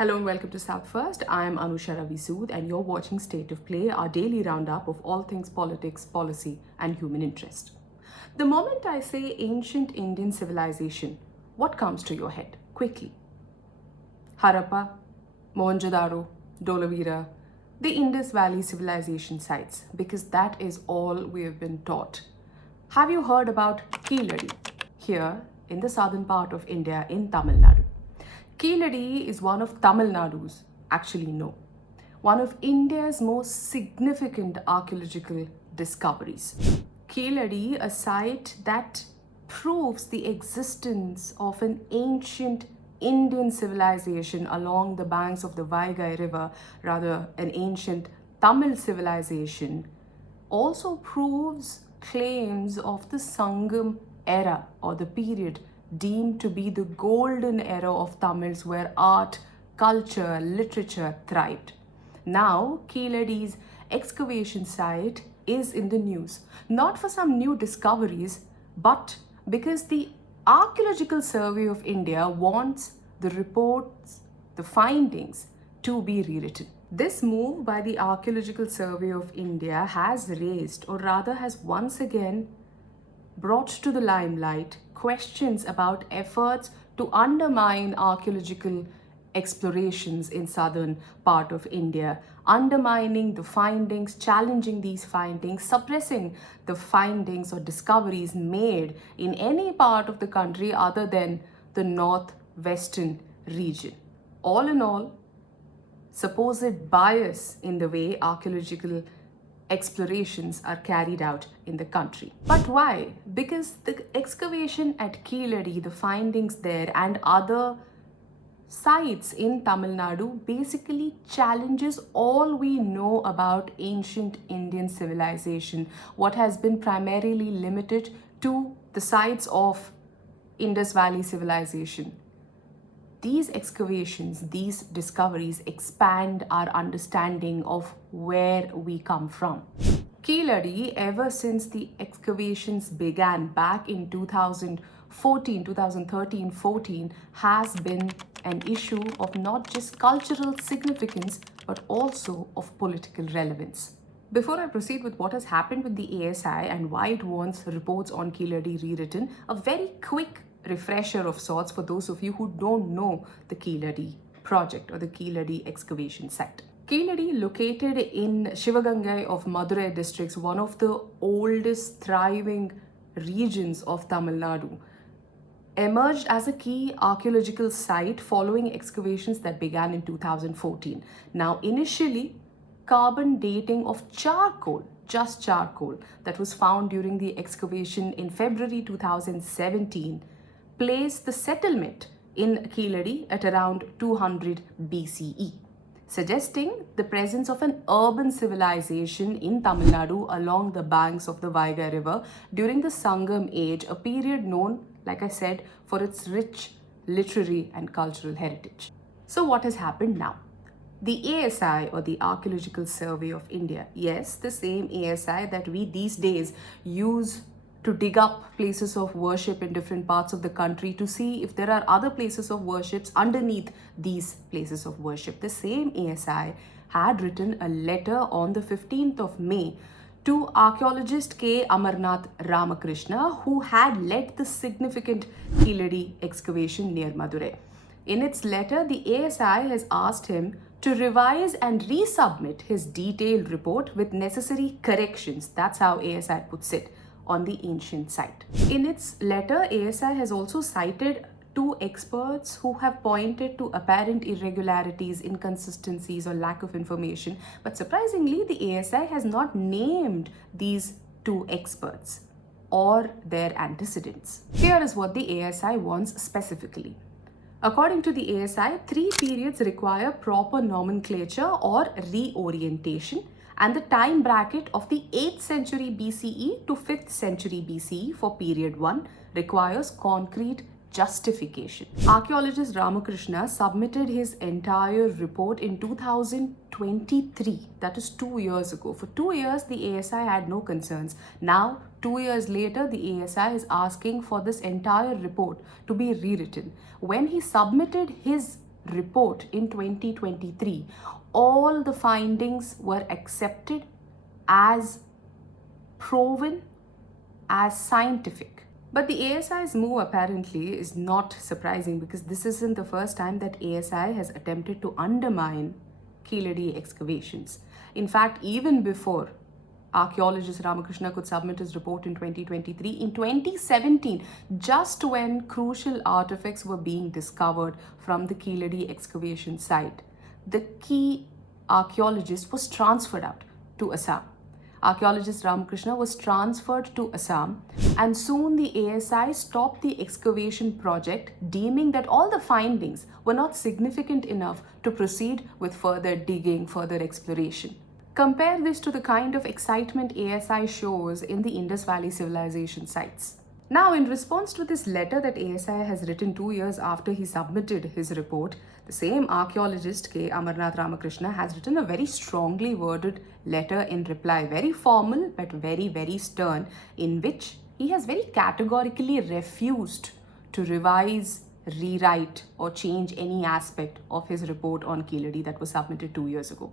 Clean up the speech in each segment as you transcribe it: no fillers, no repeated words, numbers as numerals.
Hello and welcome to South First. I'm Anusha Ravi Sood and you're watching State of Play, our daily roundup of all things politics, policy and human interest. The moment I say ancient Indian civilization, what comes to your head? Quickly. Harappa, Mohenjo-daro, Dholavira, the Indus Valley civilization sites, because that is all we have been taught. Have you heard about Keezhadi? Here in the southern part of India in Tamil Nadu. Keezhadi is one of Tamil Nadu's, one of India's most significant archaeological discoveries. Keezhadi, a site that proves the existence of an ancient Indian civilization along the banks of the Vaigai River, rather an ancient Tamil civilization, also proves claims of the Sangam era or the period deemed to be the golden era of Tamils where art, culture, literature thrived. Now, Keezhadi's excavation site is in the news, not for some new discoveries, but because the Archaeological Survey of India wants the reports, the findings to be rewritten. This move by the Archaeological Survey of India has raised, or rather has once again brought to the limelight, questions about efforts to undermine archaeological explorations in southern part of India, undermining the findings, challenging these findings, suppressing the findings or discoveries made in any part of the country other than the northwestern region. All in all, supposed bias in the way archaeological explorations are carried out in the country. But why? Because the excavation at Keezhadi, the findings there and other sites in Tamil Nadu basically challenges all we know about ancient Indian civilization, what has been primarily limited to the sites of Indus Valley civilization. These excavations, these discoveries expand our understanding of where we come from. Keezhadi, ever since the excavations began back in 2013-14, has been an issue of not just cultural significance, but also of political relevance. Before I proceed with what has happened with the ASI and why it wants reports on Keezhadi rewritten, a very quick refresher of sorts for those of you who don't know the Keezhadi project or the Keezhadi excavation site. Keezhadi, located in Shivagangai of Madurai districts, one of the oldest thriving regions of Tamil Nadu, emerged as a key archaeological site following excavations that began in 2014. Now, initially, carbon dating of charcoal, just charcoal, that was found during the excavation in February 2017 placed the settlement in Keezhadi at around 200 BCE, suggesting the presence of an urban civilization in Tamil Nadu along the banks of the Vaigai River during the Sangam age, a period known, like I said, for its rich literary and cultural heritage. So what has happened now? The ASI, or the Archaeological Survey of India, yes, the same ASI that we these days use to dig up places of worship in different parts of the country to see if there are other places of worships underneath these places of worship. The same ASI had written a letter on the 15th of May to archaeologist K. Amarnath Ramakrishna, who had led the significant Keezhadi excavation near Madurai. In its letter, the ASI has asked him to revise and resubmit his detailed report with necessary corrections. That's how ASI puts it on the ancient site. In its letter, ASI has also cited two experts who have pointed to apparent irregularities, inconsistencies, or lack of information. But surprisingly, the ASI has not named these two experts or their antecedents. Here is what the ASI wants specifically. According to the ASI, 3 periods require proper nomenclature or reorientation, and the time bracket of the 8th century BCE to 5th century BCE for period 1 requires concrete justification. Archaeologist Ramakrishna submitted his entire report in 2023, that is 2 years ago. For 2 years, the ASI had no concerns. Now, 2 years later, the ASI is asking for this entire report to be rewritten. When he submitted his report in 2023, all the findings were accepted as proven, as scientific. But the ASI's move apparently is not surprising, because this isn't the first time that ASI has attempted to undermine Keezhadi excavations. In fact, even before archaeologist Ramakrishna could submit his report in 2023, in 2017, just when crucial artifacts were being discovered from the Keezhadi excavation site, the key archaeologist was transferred out to Assam. Archaeologist Ramakrishna was transferred to Assam, and soon the ASI stopped the excavation project, deeming that all the findings were not significant enough to proceed with further digging, further exploration. Compare this to the kind of excitement ASI shows in the Indus Valley civilization sites. Now, in response to this letter that ASI has written 2 years after he submitted his report, the same archaeologist K. Amarnath Ramakrishna has written a very strongly worded letter in reply, very formal but very, very stern, in which he has very categorically refused to revise, rewrite, or change any aspect of his report on Keezhadi that was submitted 2 years ago.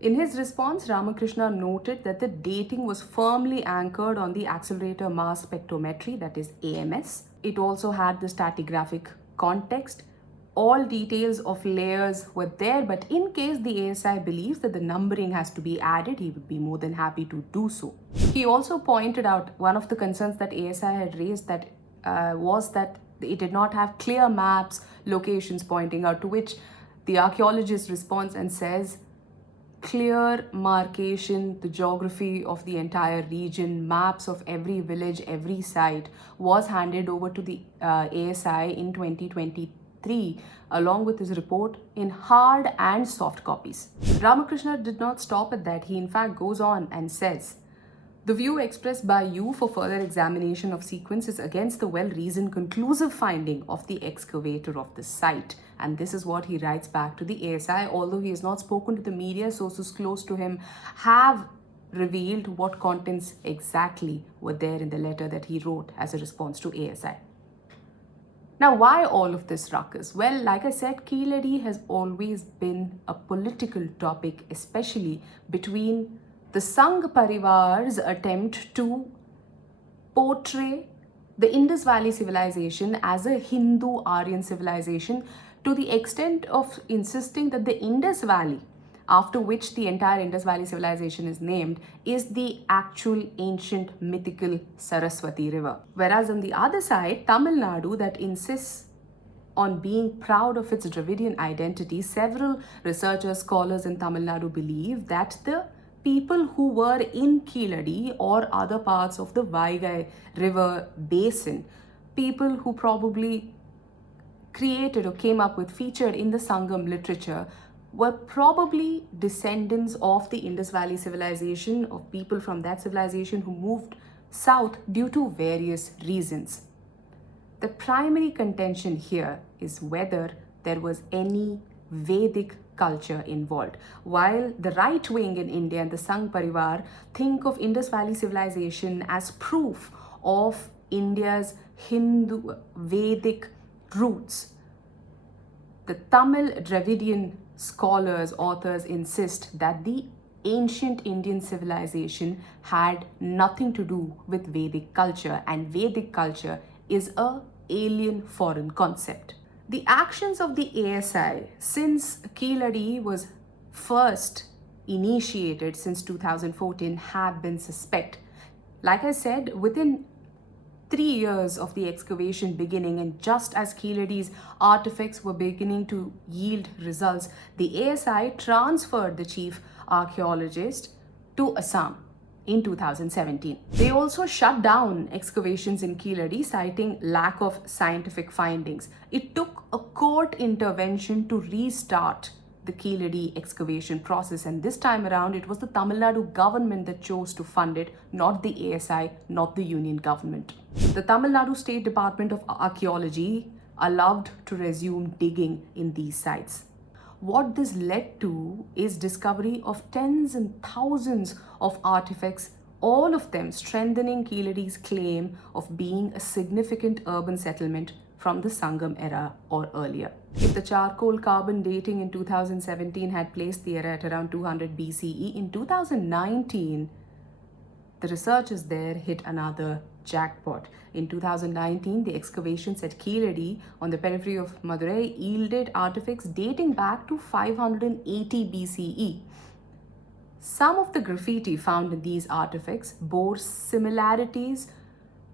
In his response, Ramakrishna noted that the dating was firmly anchored on the accelerator mass spectrometry, that is AMS. It also had the stratigraphic context. All details of layers were there, but in case the ASI believes that the numbering has to be added, he would be more than happy to do so. He also pointed out one of the concerns that ASI had raised, that was that it did not have clear maps, locations pointing out, to which the archaeologist responds and says, clear markation, the geography of the entire region, maps of every village, every site was handed over to the ASI in 2023, along with his report in hard and soft copies. Ramakrishna did not stop at that. He in fact goes on and says, the view expressed by you for further examination of sequence is against the well-reasoned conclusive finding of the excavator of the site. And this is what he writes back to the ASI, although he has not spoken to the media. Sources close to him have revealed what contents exactly were there in the letter that he wrote as a response to ASI. Now, why all of this ruckus? Well, like I said, Keezhadi has always been a political topic, especially between the Sangh Parivar's attempt to portray the Indus Valley civilization as a Hindu Aryan civilization, to the extent of insisting that the Indus Valley, after which the entire Indus Valley civilization is named, is the actual ancient mythical Saraswati River. Whereas on the other side, Tamil Nadu, that insists on being proud of its Dravidian identity, several researchers, scholars in Tamil Nadu believe that the people who were in Keezhadi or other parts of the Vaigai River basin, people who probably created or came up with, featured in the Sangam literature, were probably descendants of the Indus Valley civilization, of people from that civilization who moved south due to various reasons. The primary contention here is whether there was any Vedic culture involved. While the right wing in India and the Sangh Parivar think of Indus Valley civilization as proof of India's Hindu Vedic roots, the Tamil Dravidian scholars, authors insist that the ancient Indian civilization had nothing to do with Vedic culture, and Vedic culture is a alien foreign concept. The actions of the ASI since Keezhadi was first initiated since 2014 have been suspect. Like I said, within 3 years of the excavation beginning, and just as Keezhadi's artifacts were beginning to yield results, the ASI transferred the chief archaeologist to Assam in 2017. They also shut down excavations in Keezhadi, citing lack of scientific findings. It took a court intervention to restart the Keezhadi excavation process, and this time around it was the Tamil Nadu government that chose to fund it, not the ASI, not the union government. The Tamil Nadu State Department of Archaeology allowed to resume digging in these sites. What this led to is discovery of tens and thousands of artifacts, all of them strengthening Keezhadi's claim of being a significant urban settlement from the Sangam era or earlier. If the charcoal carbon dating in 2017 had placed the era at around 200 BCE, in 2019, the researchers there hit another jackpot. In 2019, the excavations at Keezhadi on the periphery of Madurai yielded artifacts dating back to 580 BCE. Some of the graffiti found in these artifacts bore similarities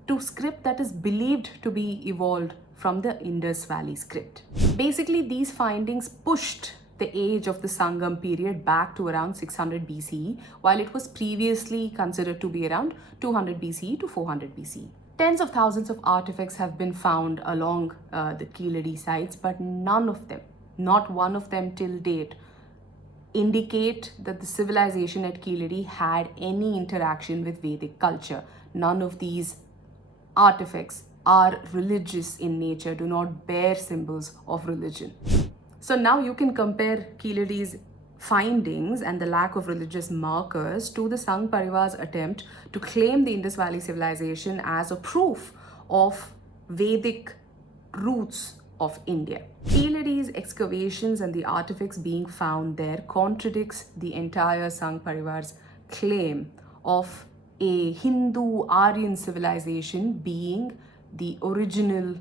to script that is believed to be evolved from the Indus Valley script. Basically, these findings pushed the age of the Sangam period back to around 600 BCE, while it was previously considered to be around 200 BCE to 400 BCE. Tens of thousands of artifacts have been found along the Keezhadi sites, but none of them, not one of them till date, indicate that the civilization at Keezhadi had any interaction with Vedic culture. None of these artifacts are religious in nature, do not bear symbols of religion. So now you can compare Keezhadi's findings and the lack of religious markers to the Sangh Parivar's attempt to claim the Indus Valley civilization as a proof of Vedic roots of India. Keezhadi's excavations and the artifacts being found there contradicts the entire Sangh Parivar's claim of a Hindu Aryan civilization being the original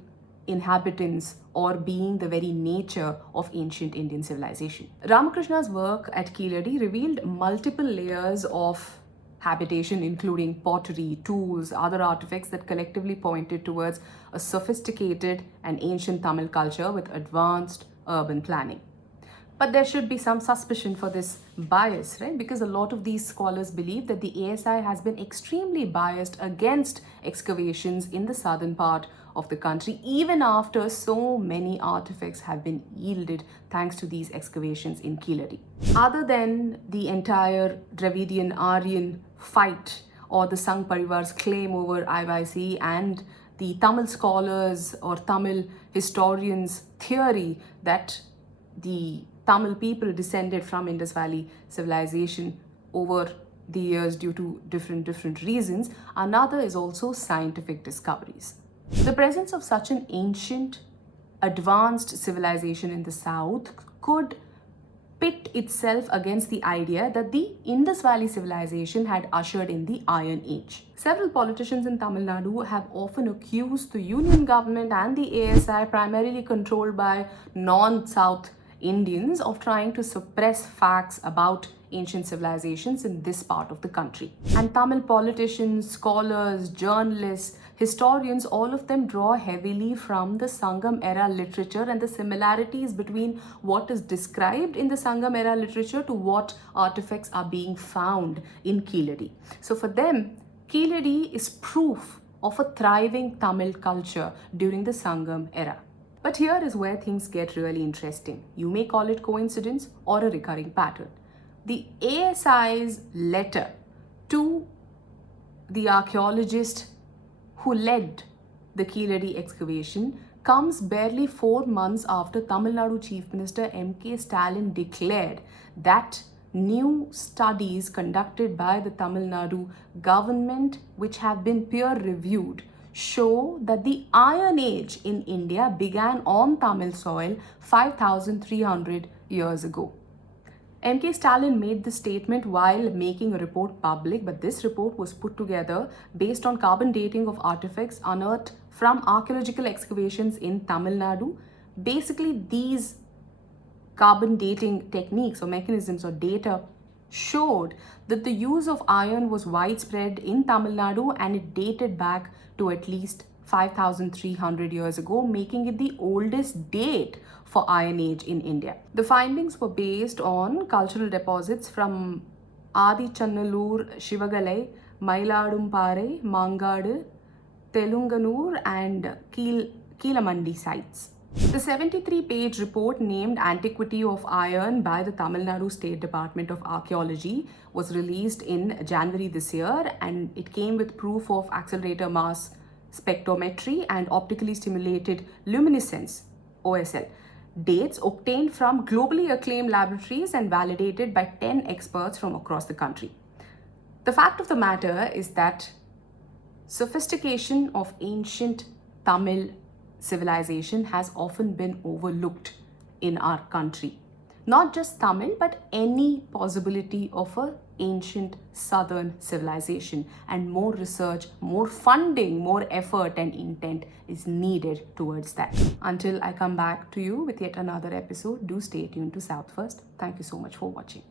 inhabitants or being the very nature of ancient Indian civilization. Ramakrishna's work at Keezhadi revealed multiple layers of habitation, including pottery, tools, other artifacts that collectively pointed towards a sophisticated and ancient Tamil culture with advanced urban planning. But there should be some suspicion for this bias, right? Because a lot of these scholars believe that the ASI has been extremely biased against excavations in the southern part of the country, even after so many artifacts have been yielded thanks to these excavations in Keezhadi. Other than the entire Dravidian Aryan fight or the Sangh Parivar's claim over IYC and the Tamil scholars or Tamil historians' theory that the Tamil people descended from Indus Valley civilization over the years due to different reasons, another is also scientific discoveries. The presence of such an ancient, advanced civilization in the south could pit itself against the idea that the Indus Valley civilization had ushered in the Iron Age. Several politicians in Tamil Nadu have often accused the union government and the ASI, primarily controlled by non-South Indians, of trying to suppress facts about ancient civilizations in this part of the country. And Tamil politicians, scholars, journalists, historians, all of them draw heavily from the Sangam era literature and the similarities between what is described in the Sangam era literature to what artifacts are being found in Keezhadi. So for them, Keezhadi is proof of a thriving Tamil culture during the Sangam era. But here is where things get really interesting. You may call it coincidence or a recurring pattern. The ASI's letter to the archaeologist who led the Keezhadi excavation comes barely 4 months after Tamil Nadu Chief Minister M.K. Stalin declared that new studies conducted by the Tamil Nadu government, which have been peer-reviewed, show that the Iron Age in India began on Tamil soil 5,300 years ago. M.K. Stalin made this statement while making a report public, but this report was put together based on carbon dating of artifacts unearthed from archaeological excavations in Tamil Nadu. Basically, these carbon dating techniques or mechanisms or data showed that the use of iron was widespread in Tamil Nadu and it dated back to at least 5,300 years ago, making it the oldest date for Iron Age in India. The findings were based on cultural deposits from Adi Channalur, Shivagalai, Mailadumpare, Mangadu, Telunganur and Keelamandi sites. The 73-page report named Antiquity of Iron by the Tamil Nadu State Department of Archaeology was released in January this year, and it came with proof of accelerator mass spectrometry and optically stimulated luminescence (OSL) dates obtained from globally acclaimed laboratories and validated by 10 experts from across the country. The fact of the matter is that sophistication of ancient Tamil civilization has often been overlooked in our country. Not just Tamil, but any possibility of a ancient southern civilization, and more research, more funding, more effort and intent is needed towards that. Until I come back to you with yet another episode, do stay tuned to South First. Thank you so much for watching.